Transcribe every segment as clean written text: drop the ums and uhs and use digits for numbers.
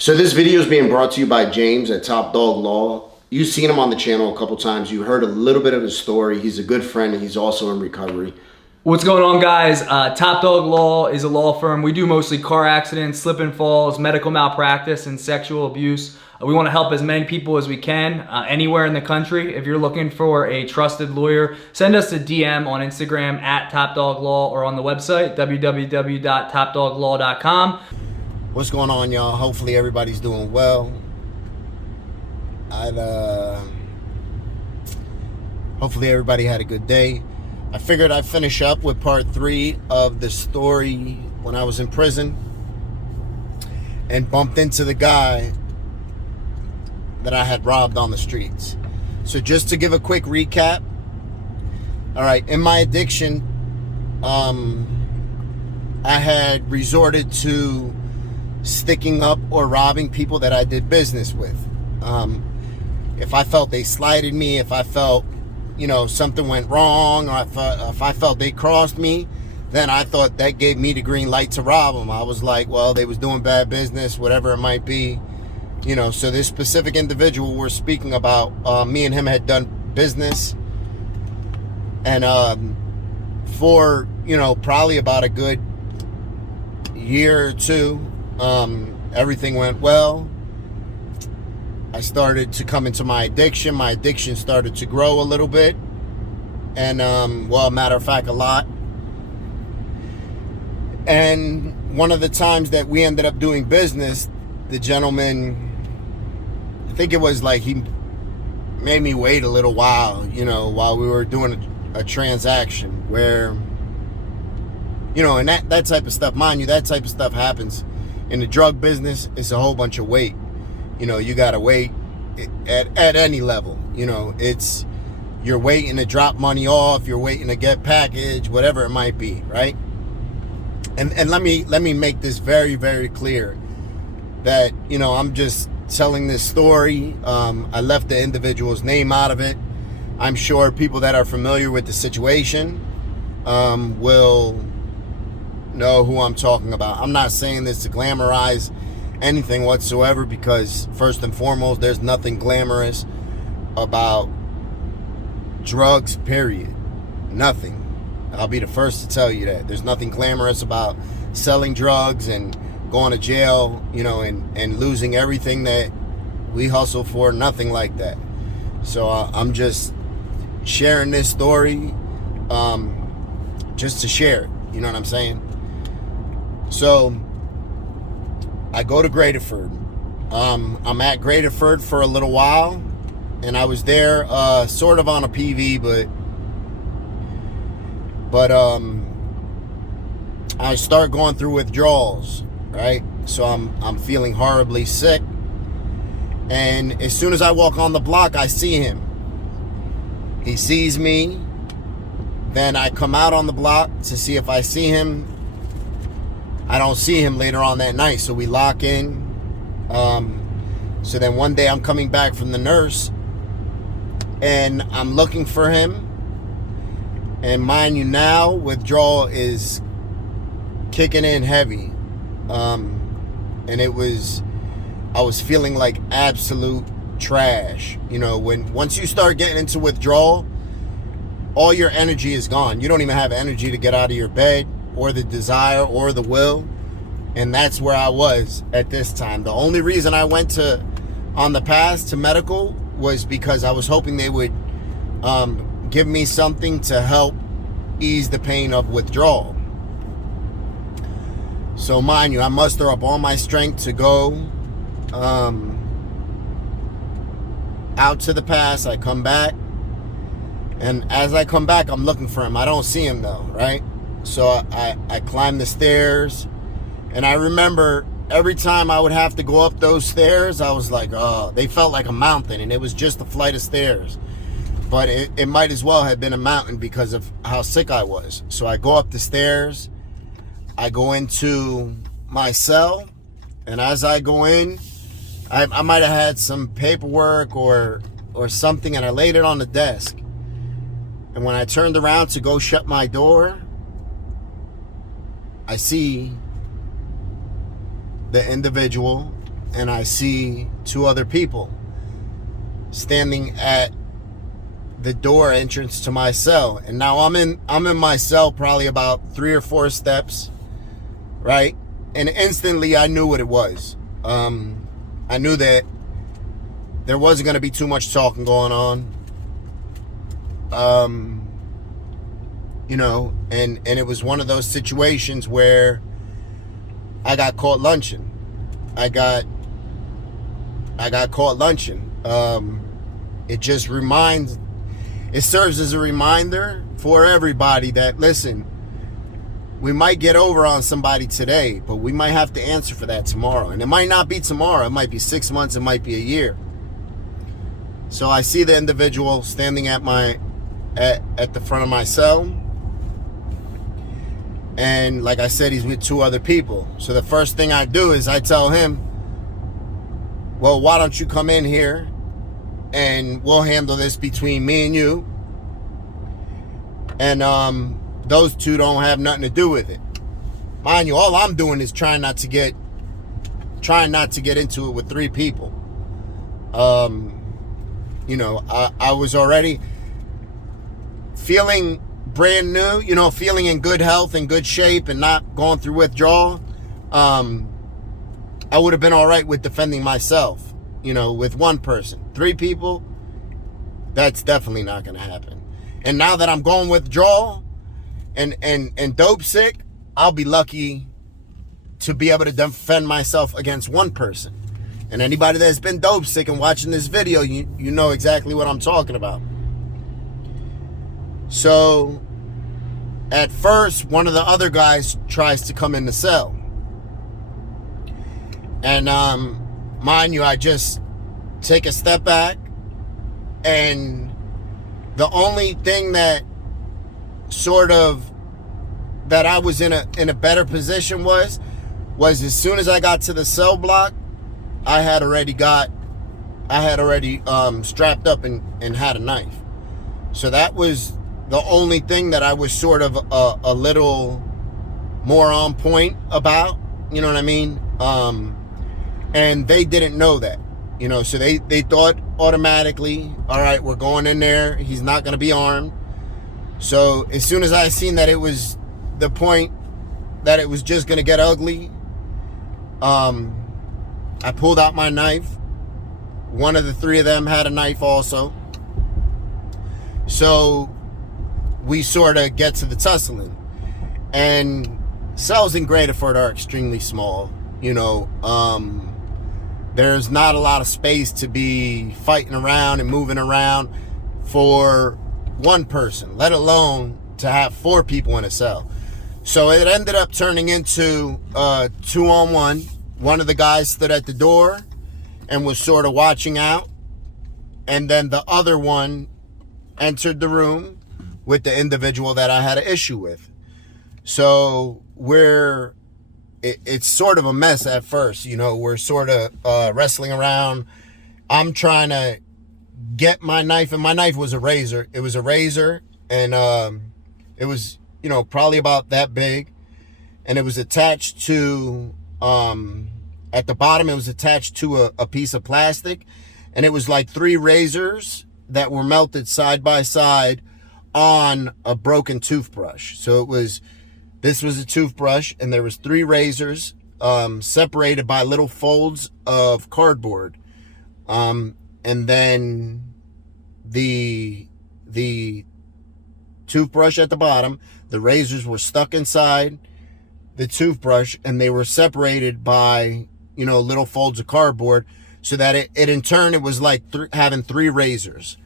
So this video is being brought to you by James at Top Dog Law. You've seen him on the channel a couple times. You heard a little bit of his story. He's a good friend and he's also in recovery. What's going on, guys? Top Dog Law is a law firm. We do mostly car accidents, slip and falls, medical malpractice, and sexual abuse. We want to help as many people as we can anywhere in the country. If you're looking for a trusted lawyer, send us a DM on Instagram at Top Dog Law or on the website www.topdoglaw.com. What's going on, y'all? Hopefully everybody's doing well. Hopefully everybody had a good day. I figured I'd finish up with part 3 of the story when I was in prison and bumped into the guy that I had robbed on the streets. So just to give a quick recap. All right, in my addiction, I had resorted to sticking up or robbing people that I did business with. If I felt they slighted me, if I felt, something went wrong, or if I felt they crossed me, then I thought that gave me the green light to rob them. I was like, well, they was doing bad business, whatever it might be. So this specific individual we're speaking about, me and him had done business. And for, probably about a good year or two, everything went well. I started to come into my addiction. My addiction started to grow a little bit. And, matter of fact, a lot. And one of the times that we ended up doing business, the gentleman, I think it was like he made me wait a little while, while we were doing a transaction where, and that type of stuff, mind you, that type of stuff happens in the drug business. It's a whole bunch of wait. You gotta wait at any level. It's, you're waiting to drop money off, you're waiting to get package, whatever it might be, right? And let me make this very, very clear that, I'm just telling this story. I left the individual's name out of it. I'm sure people that are familiar with the situation will know who I'm talking about. I'm not saying this to glamorize anything whatsoever, because first and foremost, there's nothing glamorous about drugs, period. Nothing. I'll be the first to tell you that. There's nothing glamorous about selling drugs and going to jail, and losing everything that we hustle for. Nothing like that. So I'm just sharing this story just to share it. You know what I'm saying? So I go to Greaterford. I'm at Greaterford for a little while, and I was there sort of on a PV, but I start going through withdrawals, right? So I'm feeling horribly sick, and as soon as I walk on the block, I see him. He sees me. Then I come out on the block to see if I see him. I don't see him later on that night, so we lock in. So then one day I'm coming back from the nurse, and I'm looking for him. And mind you, now withdrawal is kicking in heavy. And I was feeling like absolute trash. Once you start getting into withdrawal, all your energy is gone. You don't even have energy to get out of your bed, or the desire, or the will. And that's where I was at this time. The only reason I went on the path to medical was because I was hoping they would give me something to help ease the pain of withdrawal. So mind you, I muster up all my strength to go out to the pass. I come back, and as I come back, I'm looking for him. I don't see him though, right? So I climb the stairs, and I remember every time I would have to go up those stairs, I was like, oh, they felt like a mountain, and it was just a flight of stairs. But it might as well have been a mountain because of how sick I was. So I go up the stairs, I go into my cell, and as I go in, I might have had some paperwork or something, and I laid it on the desk. And when I turned around to go shut my door, I see the individual and I see two other people standing at the door entrance to my cell. And now I'm in my cell probably about 3 or 4 steps, right? And instantly I knew what it was. I knew that there wasn't going to be too much talking going on. You know, and it was one of those situations where I got caught lunching. I got caught lunching. It serves as a reminder for everybody that, listen, we might get over on somebody today, but we might have to answer for that tomorrow. And it might not be tomorrow. It might be 6 months. It might be a year. So I see the individual standing at the front of my cell. And like I said, he's with 2 other people. So the first thing I do is I tell him, well, why don't you come in here and we'll handle this between me and you. And those 2 don't have nothing to do with it. Mind you, all I'm doing is trying not to get into it with 3 people. You know, I was already feeling brand new, you know, feeling in good health and good shape and not going through withdrawal. I would have been all right with defending myself, you know, with 1 person. 3 people, that's definitely not going to happen. And now that I'm going withdrawal and dope sick, I'll be lucky to be able to defend myself against 1 person. And anybody that's been dope sick and watching this video, you know exactly what I'm talking about. So at first, one of the other guys tries to come in the cell. And mind you, I just take a step back, and the only thing that sort of that I was in a better position was as soon as I got to the cell block, I had already strapped up and had a knife. So that was the only thing that I was sort of a little more on point about, you know what I mean? And they didn't know that, you know, so they thought automatically, all right, we're going in there. He's not going to be armed. So as soon as I seen that it was the point that it was just going to get ugly, I pulled out my knife. One of the 3 of them had a knife also. So we sort of get to the tussling. And cells in Greaterford are extremely small. You know, there's not a lot of space to be fighting around and moving around for 1 person, let alone to have 4 people in a cell. So it ended up turning into 2-on-1. One of the guys stood at the door and was sort of watching out. And then the other one entered the room with the individual that I had an issue with. So it's sort of a mess at first. You know, we're sort of wrestling around. I'm trying to get my knife, and my knife was a razor. It was a razor, and it was, you know, probably about that big. And it was attached to... at the bottom, it was attached to a piece of plastic, and it was like 3 razors that were melted side by side on a broken toothbrush. So this was a toothbrush, and there was 3 razors separated by little folds of cardboard. And then the toothbrush at the bottom, the razors were stuck inside the toothbrush, and they were separated by, you know, little folds of cardboard, so that it in turn, it was like having 3 razors.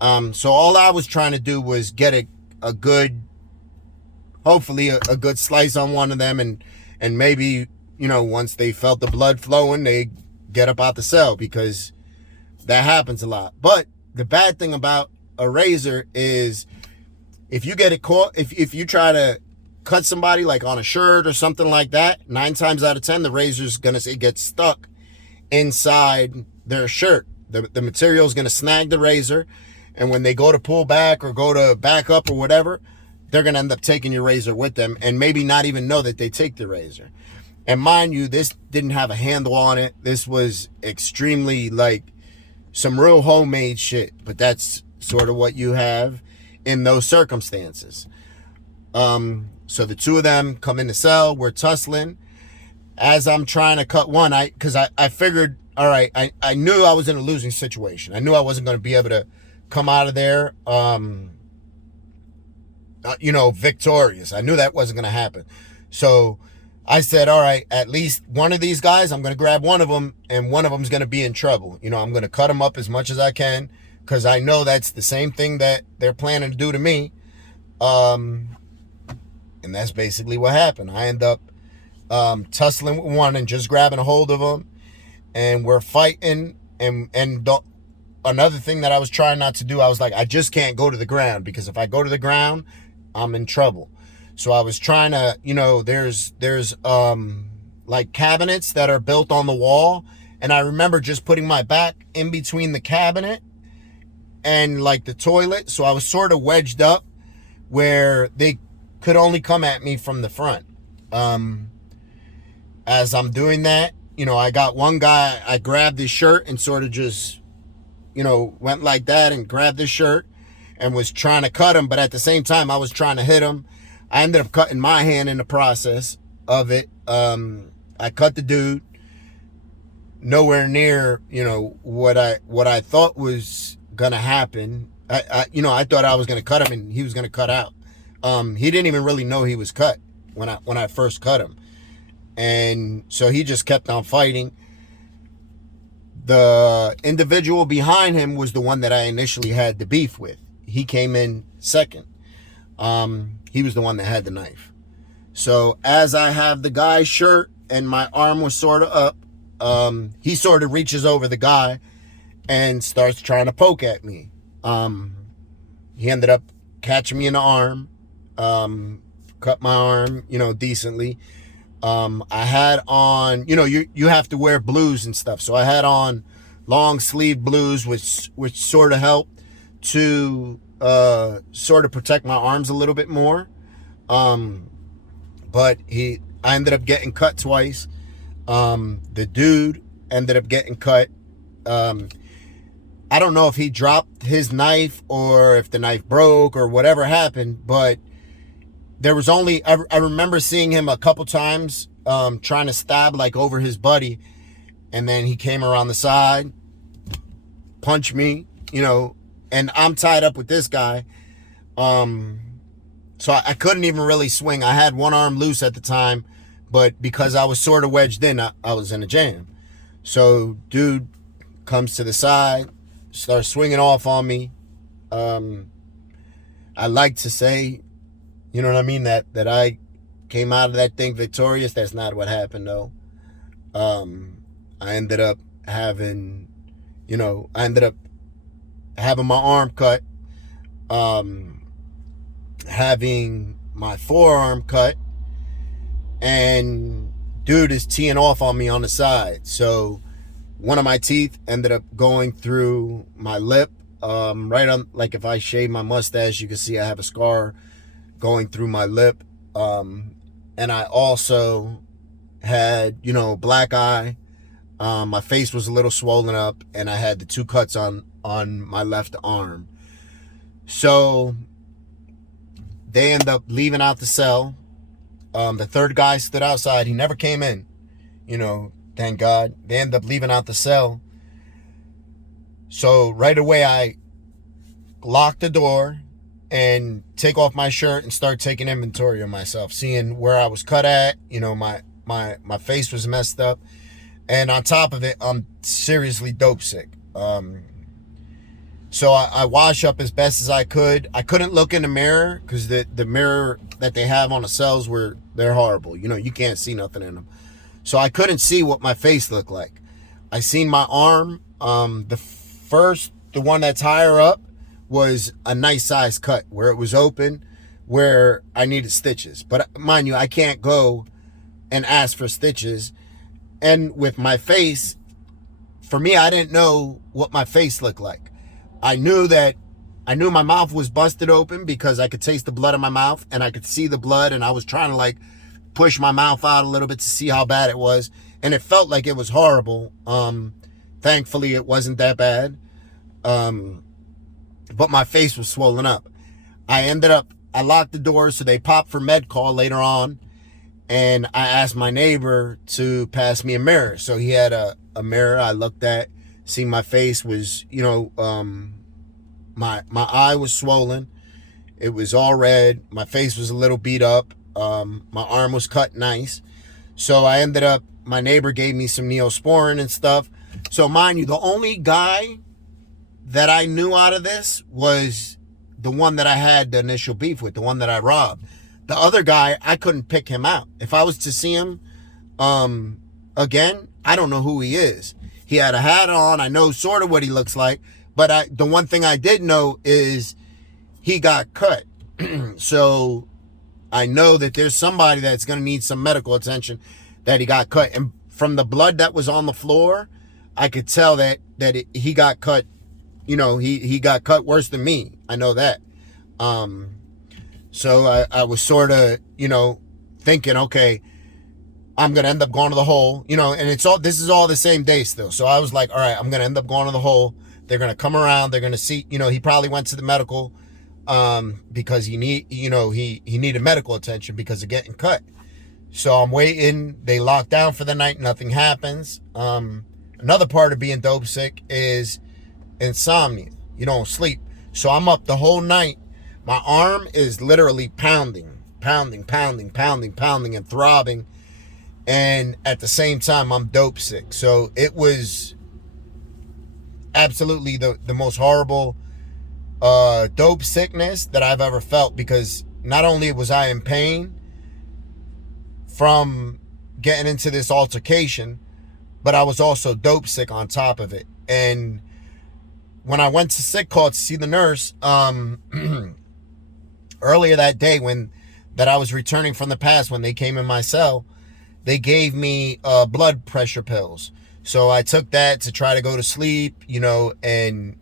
So all I was trying to do was get a good, hopefully a good slice on one of them, and maybe, you know, once they felt the blood flowing, they get up out the cell, because that happens a lot. But the bad thing about a razor is if you get it caught, if you try to cut somebody like on a shirt or something like that, 9 times out of 10, the razor's gonna get stuck inside their shirt. The material is gonna snag the razor, and when they go to pull back or go to back up or whatever, they're gonna end up taking your razor with them, and maybe not even know that they take the razor. And mind you, this didn't have a handle on it. This was extremely like some real homemade shit, but that's sort of what you have in those circumstances. So the two of them come in the cell, we're tussling. As I'm trying to cut one, because I figured, all right, I knew I was in a losing situation. I knew I wasn't going to be able to come out of there, victorious. I knew that wasn't going to happen. So I said, all right, at least one of these guys, I'm going to grab one of them, and one of them's going to be in trouble. I'm going to cut them up as much as I can, because I know that's the same thing that they're planning to do to me. And that's basically what happened. I end up tussling with one and just grabbing a hold of him, and we're fighting. Another thing that I was trying not to do, I was like, I just can't go to the ground, because if I go to the ground, I'm in trouble. So I was trying to, there's like cabinets that are built on the wall, and I remember just putting my back in between the cabinet and like the toilet, so I was sort of wedged up where they could only come at me from the front. As I'm doing that, I got one guy, I grabbed his shirt and sort of just, went like that and grabbed his shirt and was trying to cut him, but at the same time I was trying to hit him. I ended up cutting my hand in the process of it. I cut the dude nowhere near, what I thought was gonna happen. I thought I was gonna cut him and he was gonna cut out. He didn't even really know he was cut when I first cut him. And so he just kept on fighting. The individual behind him was the one that I initially had the beef with. He came in second. He was the one that had the knife. So as I have the guy's shirt and my arm was sort of up, he sort of reaches over the guy and starts trying to poke at me. He ended up catching me in the arm, cut my arm, decently. I had on, you have to wear blues and stuff. So I had on long sleeve blues, which sort of helped to sort of protect my arms a little bit more. But I ended up getting cut twice. The dude ended up getting cut. I don't know if he dropped his knife or if the knife broke or whatever happened, but there was only, I remember seeing him a couple times trying to stab like over his buddy, and then he came around the side, punched me, and I'm tied up with this guy. So I couldn't even really swing. I had one arm loose at the time, but because I was sort of wedged in, I was in a jam. So dude comes to the side, starts swinging off on me. I like to say, you know what I mean, that I came out of that thing victorious. That's not what happened, though. I ended up having, having my arm cut, having my forearm cut, and dude is teeing off on me on the side. So one of my teeth ended up going through my lip, right on, like if I shave my mustache, you can see I have a scar going through my lip. And I also had, black eye. My face was a little swollen up, and I had the 2 cuts on my left arm. So they end up leaving out the cell. The third guy stood outside. He never came in, thank God. They end up leaving out the cell. So right away I locked the door and take off my shirt and start taking inventory of myself, seeing where I was cut at. My face was messed up, and on top of it, I'm seriously dope sick. So I wash up as best as I could. I couldn't look in the mirror because the mirror that they have on the cells, they're horrible. You can't see nothing in them. So I couldn't see what my face looked like. I seen my arm. The one that's higher up was a nice size cut where it was open, where I needed stitches. But mind you, I can't go and ask for stitches. And with my face, for me, I didn't know what my face looked like. I knew my mouth was busted open because I could taste the blood in my mouth and I could see the blood, and I was trying to like pushed my mouth out a little bit to see how bad it was. And it felt like it was horrible. Thankfully, it wasn't that bad. But my face was swollen up. I locked the door, so they popped for med call later on. And I asked my neighbor to pass me a mirror. So he had a mirror I looked at, see my face was, my eye was swollen. It was all red. My face was a little beat up. My arm was cut nice. So my neighbor gave me some Neosporin and stuff. So mind you, the only guy that I knew out of this was the one that I had the initial beef with, the one that I robbed. The other guy, I couldn't pick him out. If I was to see him again, I don't know who he is. He had a hat on. I know sort of what he looks like. But the one thing I did know is he got cut. So I know that there's somebody that's going to need some medical attention, that he got cut. And from the blood that was on the floor, I could tell that he got cut. He got cut worse than me. I know that. So I was sort of, thinking, okay, I'm going to end up going to the hole, and this is all the same day still. So I was like, all right, I'm going to end up going to the hole. They're going to come around. They're going to see, he probably went to the medical, because he needed medical attention because of getting cut. So I'm waiting. They lock down for the night. Nothing happens. Another part of being dope sick is insomnia. You don't sleep. So I'm up the whole night. My arm is literally pounding, and throbbing. And at the same time, I'm dope sick. So it was absolutely the most horrible dope sickness that I've ever felt, because not only was I in pain from getting into this altercation, but I was also dope sick on top of it. And when I went to sick call to see the nurse, earlier that day that I was returning from the past, when they came in my cell, they gave me blood pressure pills. So I took that to try to go to sleep, and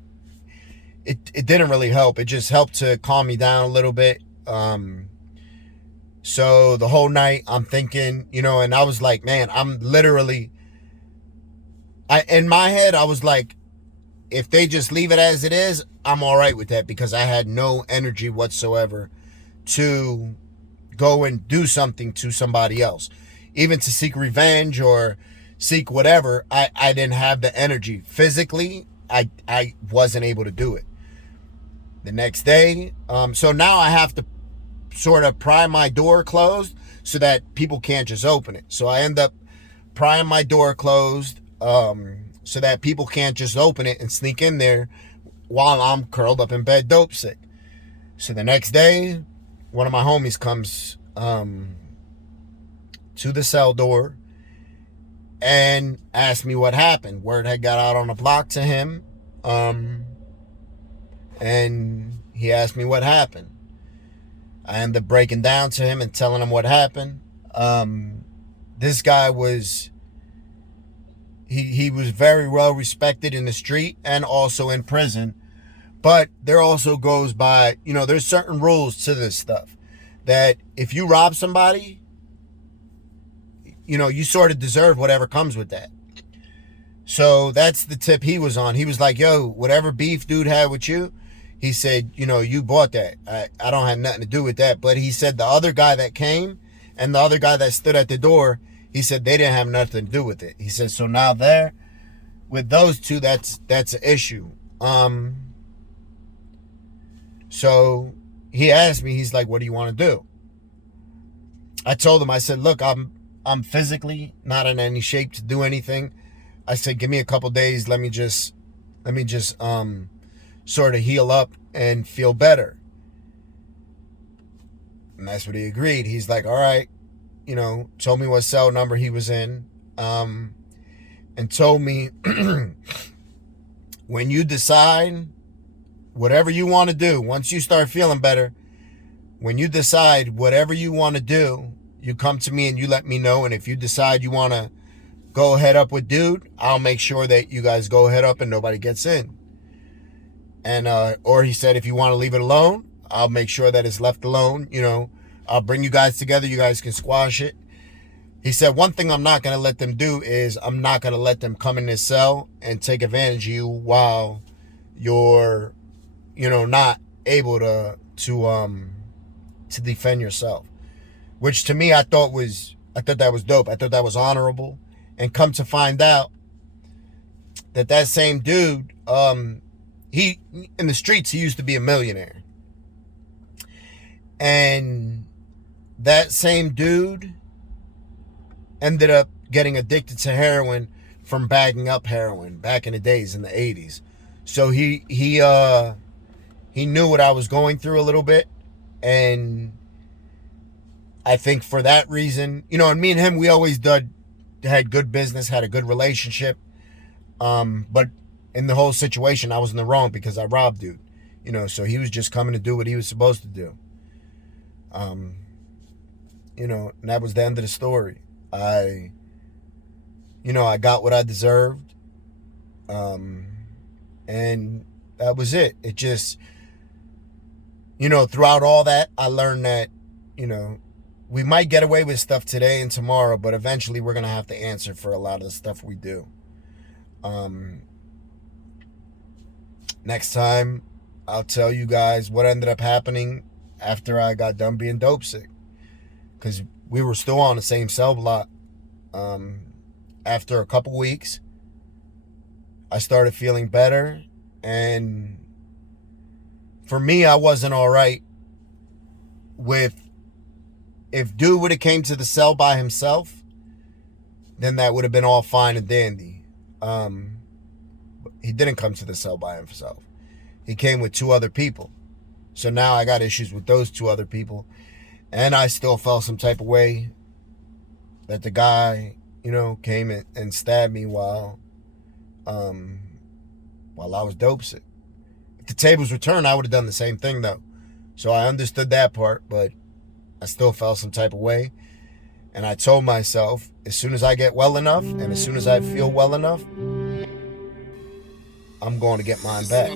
it didn't really help. It just helped to calm me down a little bit. So the whole night I'm thinking, and I was like, man, I'm literally, in my head, I was like, if they just leave it as it is, I'm all right with that, because I had no energy whatsoever to go and do something to somebody else, even to seek revenge or seek whatever. I didn't have the energy physically. I wasn't able to do it. The next day, so now I have to sort of pry my door closed so that people can't just open it. So I end up prying my door closed, so that people can't just open it and sneak in there while I'm curled up in bed dope sick. So the next day, one of my homies comes to the cell door and asked me what happened. Word had got out on the block to him, and he asked me what happened. I ended up breaking down to him and telling him what happened. This guy was... He was very well respected in the street and also in prison. But there also goes by, there's certain rules to this stuff. That if you rob somebody, you sort of deserve whatever comes with that. So that's the tip he was on. He was like, yo, whatever beef dude had with you, he said, you bought that. I don't have nothing to do with that. But he said the other guy that came and the other guy that stood at the door, he said they didn't have nothing to do with it. He said, so now there, with those two, that's an issue. So he asked me, he's like, what do you want to do? I told him, I said, look, I'm physically not in any shape to do anything. I said, give me a couple days. Let me just sort of heal up and feel better. And that's what he agreed. He's like, all right. Told me what cell number he was in, and told me, when you decide whatever you want to do, once you start feeling better, when you decide whatever you want to do, you come to me and you let me know. And if you decide you want to go head up with dude, I'll make sure that you guys go head up and nobody gets in. And, or he said, if you want to leave it alone, I'll make sure that it's left alone, I'll bring you guys together. You guys can squash it. He said, one thing I'm not going to let them do is I'm not going to let them come in this cell and take advantage of you while you're, not able to defend yourself. Which to me, I thought that was dope. I thought that was honorable. And come to find out that same dude, he in the streets, he used to be a millionaire. And that same dude ended up getting addicted to heroin from bagging up heroin back in the days in the 80s. So he knew what I was going through a little bit, and I think for that reason, and me and him, we always had good business, had a good relationship. But in the whole situation, I was in the wrong because I robbed dude, so he was just coming to do what he was supposed to do. And that was the end of the story. I got what I deserved. And that was it. It just, throughout all that, I learned that, we might get away with stuff today and tomorrow, but eventually we're going to have to answer for a lot of the stuff we do. Next time, I'll tell you guys what ended up happening after I got done being dope sick. Because we were still on the same cell block. After a couple weeks, I started feeling better. And for me, I wasn't all right with, if dude would have came to the cell by himself, then that would have been all fine and dandy. He didn't come to the cell by himself. He came with 2 other people. So now I got issues with those 2 other people. And I still felt some type of way that the guy, came and stabbed me while I was dope sick. If the tables were turned, I would have done the same thing though. So I understood that part, but I still felt some type of way. And I told myself, as soon as I get well enough and as soon as I feel well enough, I'm going to get mine back.